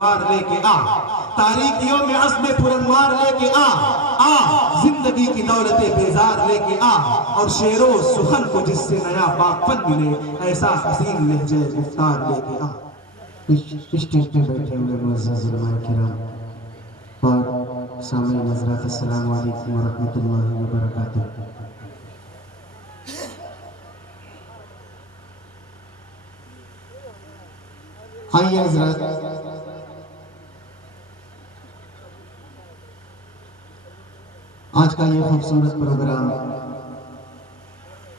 لے کے تاریکیوں میں عزم پرانوار لے کے زندگی کی دولت بیزار لے کے اور شعر و سخن کو جس سے نیا پاکپن ملے ایسا حسین لہجہ گفتار لے کے اسٹیج پہ بیٹھے ہوئے معزز علماء کرام اور سامعین حضرات، السلام علیکم ورحمۃ اللہ وبرکاتہ۔ آئیے حضرات، آج کا یہ خوبصورت پروگرام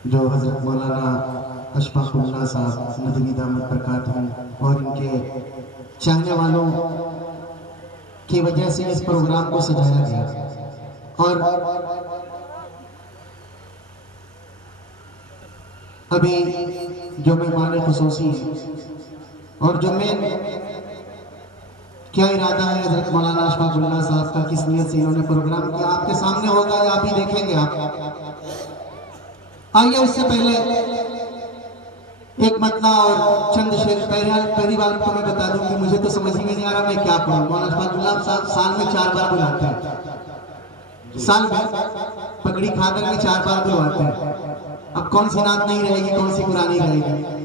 جو حضرت مولانا اشفاق اللہ صاحب مدنی دامت برکاتہم اور ان کے چاہنے والوں کی وجہ سے اس پروگرام کو سجایا گیا، اور ابھی جو مہمان خصوصی ہیں اور جو میں کیا ارادہ ہے حضرت مولانا اشفاق اللہ صاحب کا، کس نیت سے انہوں نے پروگرام کیا، آپ کے سامنے ہوگا یا آپ ہی دیکھیں گے آپ۔ آئیے اس سے پہلے ایک مطلع اور چند شعر پہلی بار تو میں بتا دوں کہ مجھے تو سمجھ ہی نہیں آ رہا میں کیا پڑھوں۔ مولانا اشفاق اللہ صاحب سال میں 4 بار بلاتے ہیں، سال میں پگڑی کھا کر کے 4 بار بلواتے ہیں۔ اب کون سی نعت نہیں رہے گی، کون سی قرآنی رہے گی،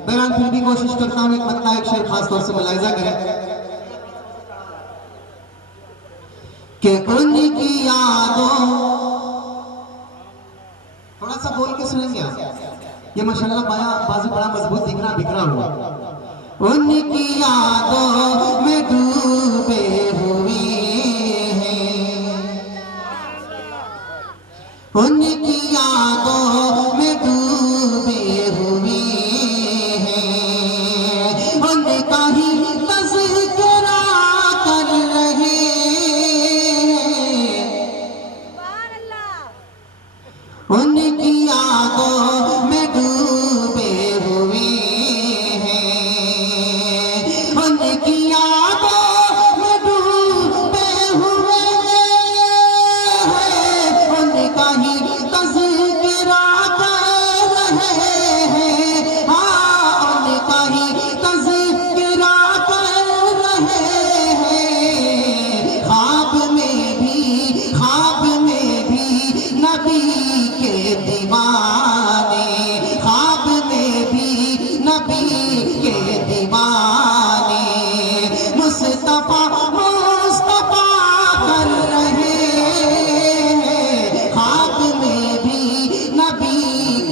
بہرحال پھر بھی کوشش کرتا ہوں ایک مطلع ایک شعر خاص طور سے ملاحظہ کریں کہ ان کی یادوں، تھوڑا سا بول کے سنیں گے آپ، یہ ماشاءاللہ بازو بڑا مضبوط دکھ رہا بکھرا ہوا۔ ان کی یادوں میں ڈوبے ہوئے ہیں، ان کی یادوں میں ڈوبے ہوئے ہیں، ان کا ہی تذکرہ کر رہے ان کی یادوں میں ڈوبے ہوئے ہیں، ان کی یادوں میں ڈوبے ہوئے ہیں، ان کا ہی تذکرہ کر رہے ہیں، ان کا ہی تذکرہ کر رہے ہیں۔ خواب میں بھی نبی کے دیوانے، خواب میں بھی نبی کے دیوانے مصطفیٰ کر رہے ہیں، خواب میں بھی نبی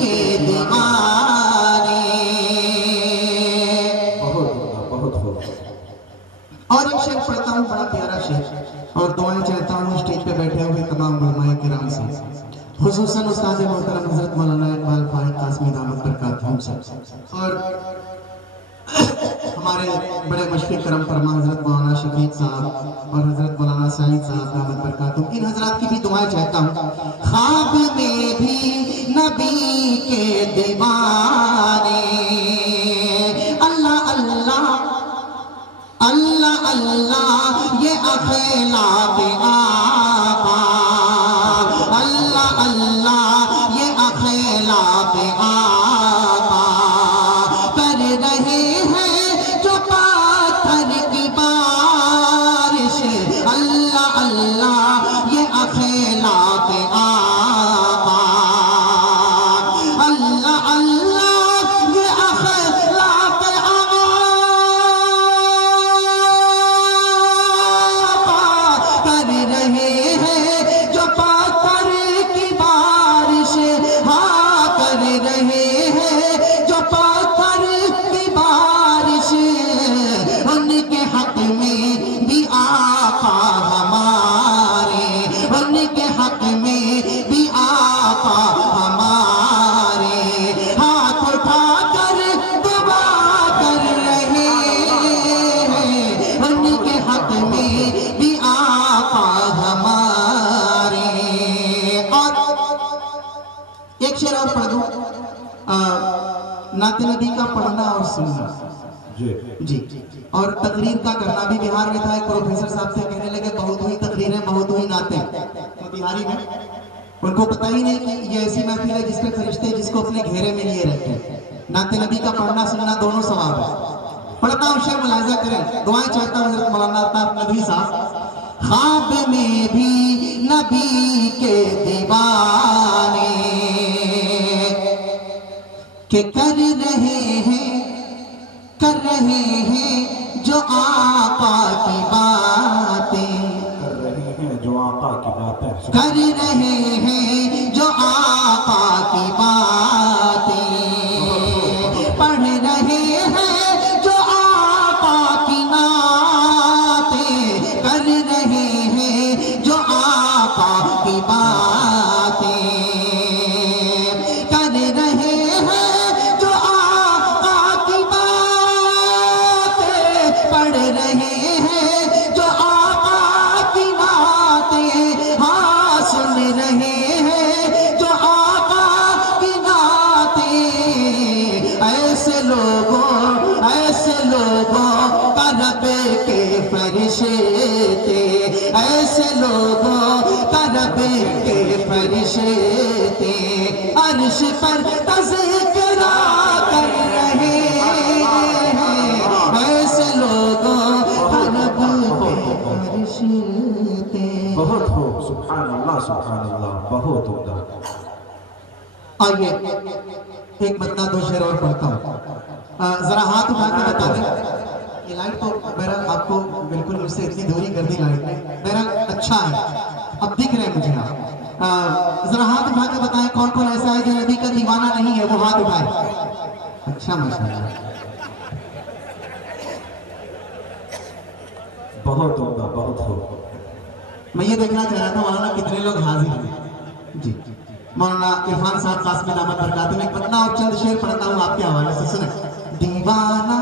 کے دیوانے۔ بہت خوب۔ اور ایک شعر پڑھتا ہوں، بڑا پیارا شعر، اور دعائیں چاہتا ہوں اسٹیج پہ بیٹھے ہوئے تمام علماء کرام سے، خصوصاً استاد محترم حضرت مولانا اقبال فاحق قاسمی دامت برکاتہم سے، اور ہمارے بڑے مشفق کرم فرما حضرت مولانا شفیق صاحب اور حضرت مولانا سعید صاحب دامت برکاتہم، ان حضرات کی بھی دعائیں چاہتا ہوں۔ خواب میں بھی نبی کے دیوانے، اللہ اللہ اللہ اللہ یہ اخلاق آقا، اللہ اللہ یہ اخلاق آقا، کر رہے ہیں جو پاتھر کی بارش، اللہ اللہ یہ اخلاق آقا، اللہ اللہ یہ اخلاق آقا، کر رہے ہیں جو پاتھر کی بارش، ہاں کر رہے ہیں جو پاتھر کی بارش، ان کے حق میں بھی آقا ہمارے، ان کے حق میں بھی آقا ہمارے ہاتھ اٹھا کر دعا کر رہے ہیں، ان کے حق میں بھی آقا ہمارے۔ اور ایک شعر اور پڑھ دوں، نعت نبی کا پڑھنا اور سننا جی، اور تقریر کا کرنا بھی بہار میں تھا۔ ایک پروفیسر صاحب سے کہنے لگے بہت ہوئی تقریریں، بہت ہوئی نعتیں، تو بہاری میں ان کو پتہ ہی نہیں کہ یہ ایسی محفل ہے جس پہ فرشتے جس کو اپنے گھیرے میں لیے رہتے ہیں۔ نعت نبی کا پڑھنا سننا دونوں ثواب ہے۔ پڑھتا ہوں، شعر ملاحظہ کریں، دعائیں چاہتا ہوں حضرت مولانا نقوی صاحب خواب میں بھی نبی کے دیوانے کہ کر رہے ہیں جو آقا کی باتیں کر رہے ہیں جو آقا کی باتیں کر رہے ہیں جو آقا کی باتیں پڑھ رہے ہیں جو آقا کی نعتیں کر رہے ہیں جو آقا کی باتیں کر رہے ہیں جو آقا کی باتیں پڑھ رہے ہیں جو آقا کی نعتیں ہاں سن رہے ہیں جو آقا کی نعتیں ایسے لوگوں کا رب کے فرشتے ایسے لوگوں کا رب کے فرشتے عرش پر تذکرہ کر رہے ہیں ایسے لوگوں کا رب کے فرشتے بہت ہو سبحان اللہ بہت عمدہ آئیے ایک مطلب دو شعر اور پڑھتا ہوں ذرا ہاتھ اٹھا کے بتا دیں یہ لائٹ تو بہرحال آپ کو بالکل مجھ سے اتنی دوری کر دی لائٹ نے بہرحال اچھا ہے اب دکھ رہے ہیں مجھے آپ ذرا ہاتھ اٹھا کے بتائیں کون کون ایسا ہے جو نبی کا دیوانہ نہیں ہے وہ ہاتھ اٹھائے اچھا ماشاءاللہ بہت عمدہ بہت ہو میں یہ دیکھنا چاہ رہا تھا مولانا کتنے لوگ حاضر ہیں جی مولانا عرفان صاحب قاسم دامت برکاتہ میں ایک مطلع اور چند شعر پڑھتا ہوں آپ کے حوالے سے سنیں دیوانہ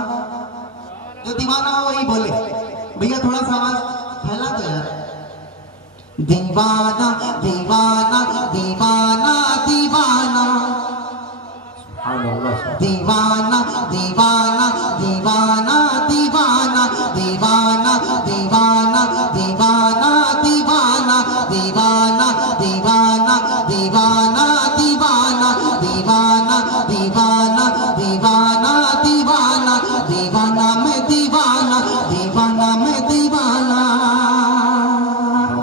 جو دیوانہ ہو وہی بولے بھیا تھوڑا سا آواز پھیلا دو یار دیوانہ دیوانہ دیوانہ دیوانہ سبحان اللہ دیوانہ دیوانہ دیوانہ دیوانہ دیوانہ دیوانہ دیوانہ دیوانہ دیوانہ دیوانہ دیوانہ دیوانہ دیوانہ دیوانہ دیوانہ دیوانہ دیوانہ میں دیوانہ دیوانہ میں دیوانہ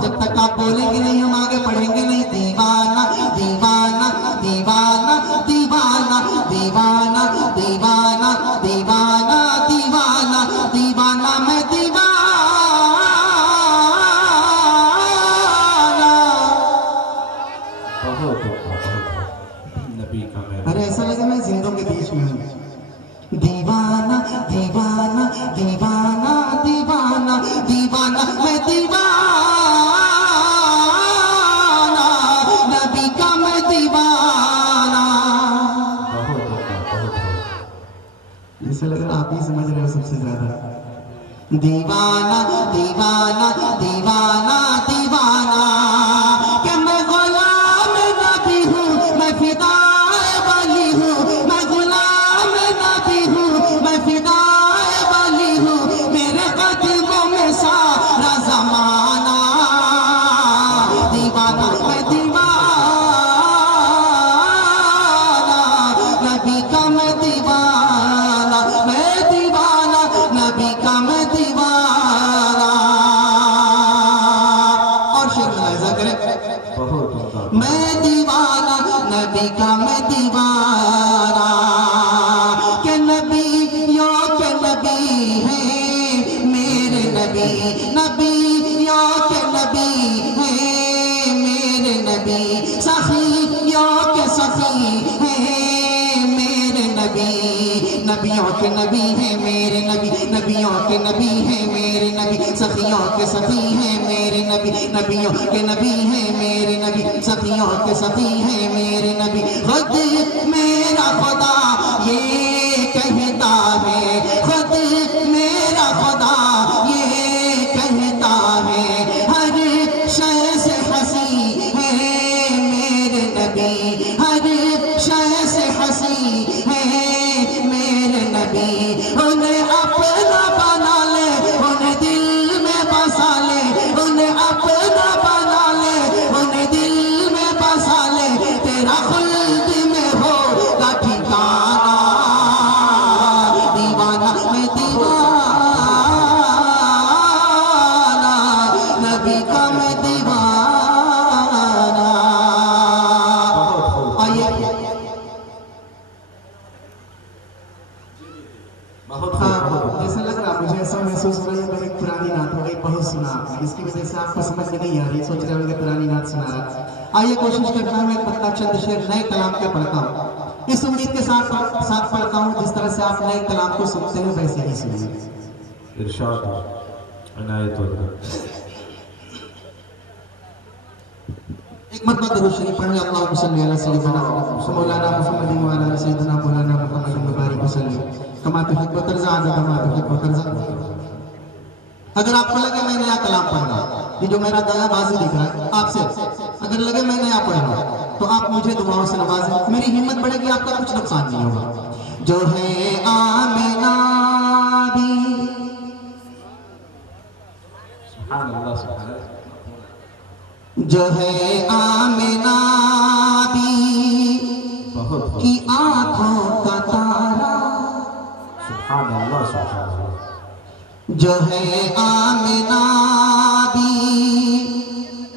جب تک آپ بولیں گے نہیں ہم آگے پڑھیں گے نہیں دیوانہ دیوانہ دیوانہ دیوانہ دیوانہ دیوانہ دیوانہ دیوانہ دیوانہ میں دیوانہ بہت نبی کا میں ارے ایسا لگا میں زندوں کے بیچ میں ہوں دیوانہ دیوانہ دیوانہ دیوانہ دیوانہ میں دیوانہ نبی کا میں دیوانہ ایسا لگ رہا آپ ہی سمجھ رہے ہو سب سے زیادہ دیوانہ دیوانہ دیوانہ دیوانہ کہ میں غلام نبی ہوں میں فدائے والی ہوں میں غلام نبی ہوں میں فدائے والی ہوں میرے قدموں میں سارا زمانہ دیوانہ میں دیوانہ نبی کا میں دیوانہ نبی کا میں دیوانہ اور شعر ملاحظہ کریں بہت عمدہ میں دیوانہ نبی کا میں دیوانہ کہ نبیوں کے نبی ہیں میرے نبی نبیوں کے نبی ہیں میرے نبی سخیوں کے سخی ہیں میرے نبی نبیوں کے نبی ہیں میرے نبی نبیوں کے نبی ہیں میرے نبی سخیوں کے سخی ہیں میرے نبی نبیوں کے نبی ہیں میرے نبی سخیوں کے سخی ہیں میرے نبی خود میرا خدا یہ کہتا ہے خود میرا خدا یہ کہتا ہے ہر شے سے ہنسی ہے میرے نبی ہر شے سے ہنسی ہے میرے نبی انہیں اپنا بنا لے انہیں دل میں بسا لے انہیں اپنا بنا لے انہیں دل میں بسا لے تیرا خلد میں ہوگا ٹھکانہ دیوانہ میں جس کی وجہ سے آپ کو سمجھ میں نہیں آ رہی، سوچ رہے ہوں گے پرانی نعت سنا رہا۔ آئیے کوشش کرتا ہوں میں پتہ چند شعر نئے کلام کے پڑھتا ہوں، اس امید کے ساتھ پڑھتا ہوں جس طرح سے آپ نئے کلام کو سنتے ہیں ویسے ہی سنیے۔ ارشاد عنایت اللہ۔ ایک مرتبہ درود شریف پڑھ لیں، اللہم صلی علی سیدنا مولانا محمد وعلی سیدنا مولانا محمد مبارک وسلم کما تحب و ترضى عدد ما تحب و ترضى۔ اگر آپ کو لگے میں نیا کلام پڑھ رہا ہوں، یہ جو میرا دایا بازو دکھ رہا ہے آپ سے، اگر لگے میں نیا پڑھ رہا ہوں تو آپ مجھے دعاؤں سے نوازیں، میری ہمت بڑھے گی، آپ کا کچھ نقصان نہیں ہوگا۔ جو ہے آمنہ بھی، سبحان اللہ سبحان اللہ، جو ہے آمنہ بھی بہت کی آنکھوں کا تارا، سبحان اللہ سبحان اللہ، جو ہے آمنہ بھی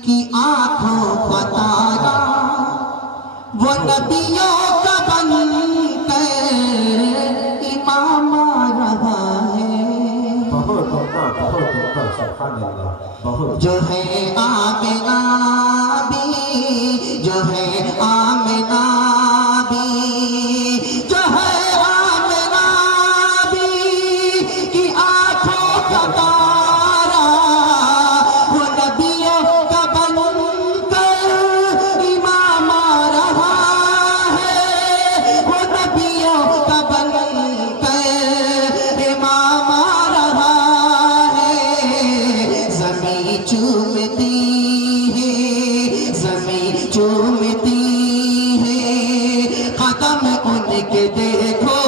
کی آنکھوں کا تارا، وہ نبیوں کا بن کر امام آ رہا ہے۔ بہت عمدہ سبحان اللہ، بہت جو ہے آمنہ بھی، جو ہے آمنہ بھی، جو ہے آمنہ بھی کی آنکھوں کا تارا، وہ نبیوں کا بن کر امام آ رہا ہے، وہ نبیوں کا بن کر امام آ رہا ہے۔ زمین چومتی ہے، زمین چومتی ہے، قدم ان کے دیکھو،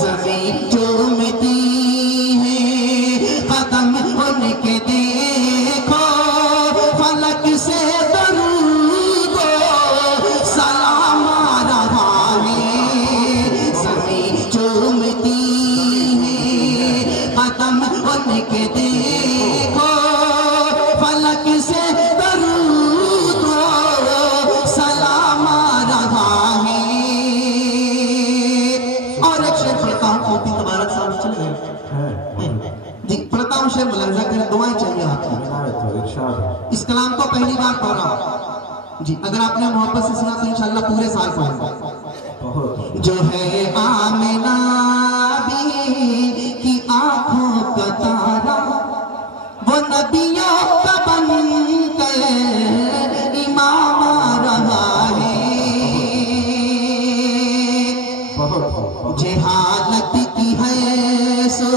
زمین چومتی ہے، قدم ان کے دیکھو، فلک سے درود و سلام آ رہا ہے۔ زمین چومتی ہے، قدم ان کے دیکھو، فلک سے درود و سلام آ رہا ہے۔ اور ایک شعر پڑھتا ہوں، موتی تبارک صاحب چل گئے جی، پڑھتا ہوں شعر، ملاحظہ کریں، دعائیں چاہیے آپ کی۔ عنایت اللہ، ارشاد اس کلام کو پہلی بار پڑھ رہا ہوں جی، اگر آپ نے محبت سے سنا تو انشاءاللہ پورے سال پڑھیں گے۔ بہت جو ہے آمنہ بھی کی آنکھوں کا تارا، وہ نبیوں کا بن کر امام آ رہا ہے۔ بہت جہالت کی ہے سو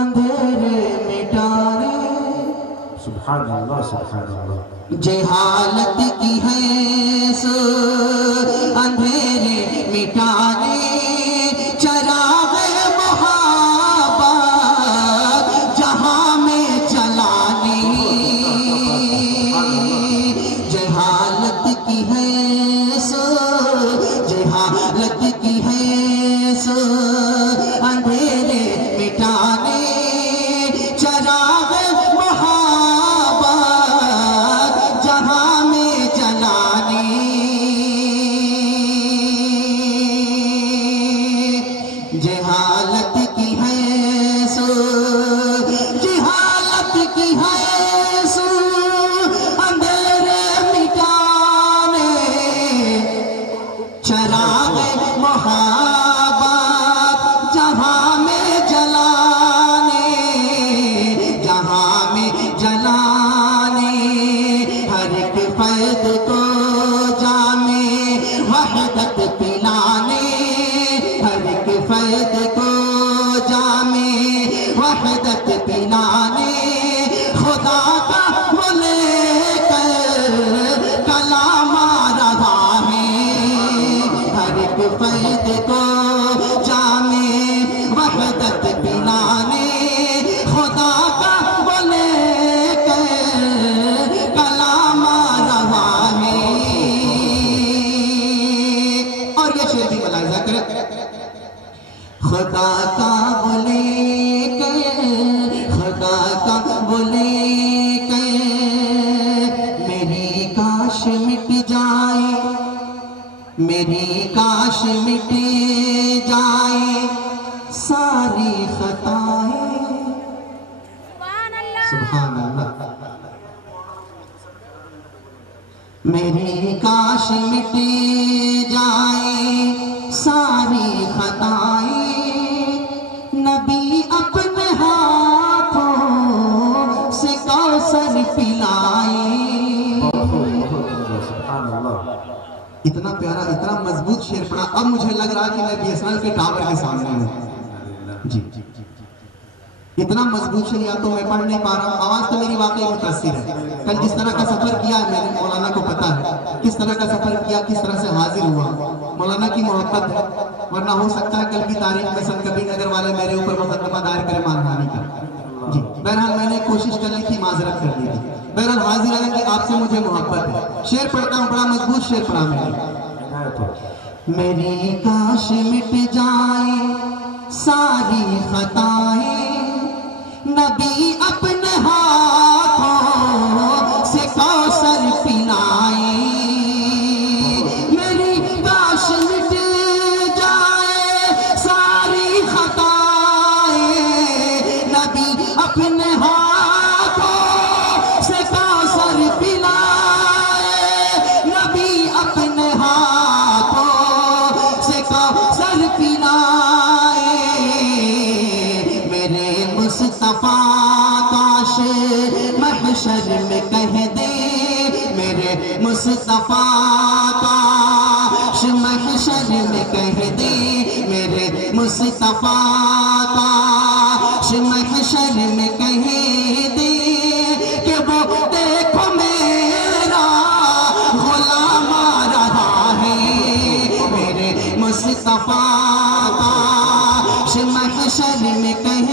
اندھیرے مٹانے، سبحان اللہ سبحان اللہ، جہالت کی ہے سو اندھیرے مٹانے، چراغ محبت جہاں میں جلانے، جہالت کی ہے سو، جہالت کی ہے سو اندھیرے مٹانے، چراغ محبت جہاں میں جلانے، جہالت کی ہے سو، جہالت کی ہے سو اندھیرے مٹانے، چراغ محبت جہاں میں جلانے، جہاں میں جلانے، ہر ایک فرد کو جامے وحدت پلانے، ہر ایک فرد کو جامے وحدت پلانے، خدا کا وہ لے کر کلام آ رہا ہے، ہر ایک فرد کو جامے وحدت پلانے، خدا کا وہ لے کر کلام آ رہا ہے۔ اور یہ شعر بھی ملاحظہ کریں، خدا کا وہ لے کر، خدا کا وہ لے کر، میری کاش مٹ جائے، میری کاش مٹ جائے ساری خطائیں، سبحان اللہ. میری کاش مٹ جائے ساری خطائیں، نبی اپنے ہاتھوں سے کوثر پلائے. اتنا پیارا اتنا مضبوط شعر پڑھا. اب مجھے لگ رہا کہ میں بی ایس این ایل کے ٹاور کے سامنے ہوں. جی اتنا مضبوط شعر یا تو میں پڑھ نہیں پا رہا ہوں. آواز تو میری واقعی متاثر ہے. کل جس طرح کا سفر کیا ہے میں نے، مولانا کو پتا ہے کس طرح کا سفر کیا، کس طرح سے حاضر ہوا. مولانا کی محبت ہے، ورنہ ہو سکتا ہے کل کی تاریخ میں سنکبی نگر والے میرے اوپر مقدمہ دائر کرے مانہانی کا. جی بہرحال میں نے کوشش کر لی تھی، معذرت کر لی تھی. بہرحال حاضر ہے کہ آپ سے مجھے محبت ہے. شعر پڑھتا ہوں، بڑا مضبوط شعر پڑھا میں نے. میری کاش مٹ جائے ساری خطائیں، نبی اپنے ہاتھوں سے کوثر پلائے. میری کاش مٹ جائے ساری خطائیں، نبی اپنے ہاتھوں سے کوثر پلائے. نبی اپنے ہاتھوں سے کوثر پلائے. میرے مصطفیٰ کاش محشر میں کہہ دے، میرے مصطفیٰ کاش محشر میں کہہ دے، میرے مصطفیٰ کاش محشر میں کہہ دے کہ وہ دیکھو میرا غلام آ رہا ہے. میرے مصطفیٰ کاش محشر میں کہہ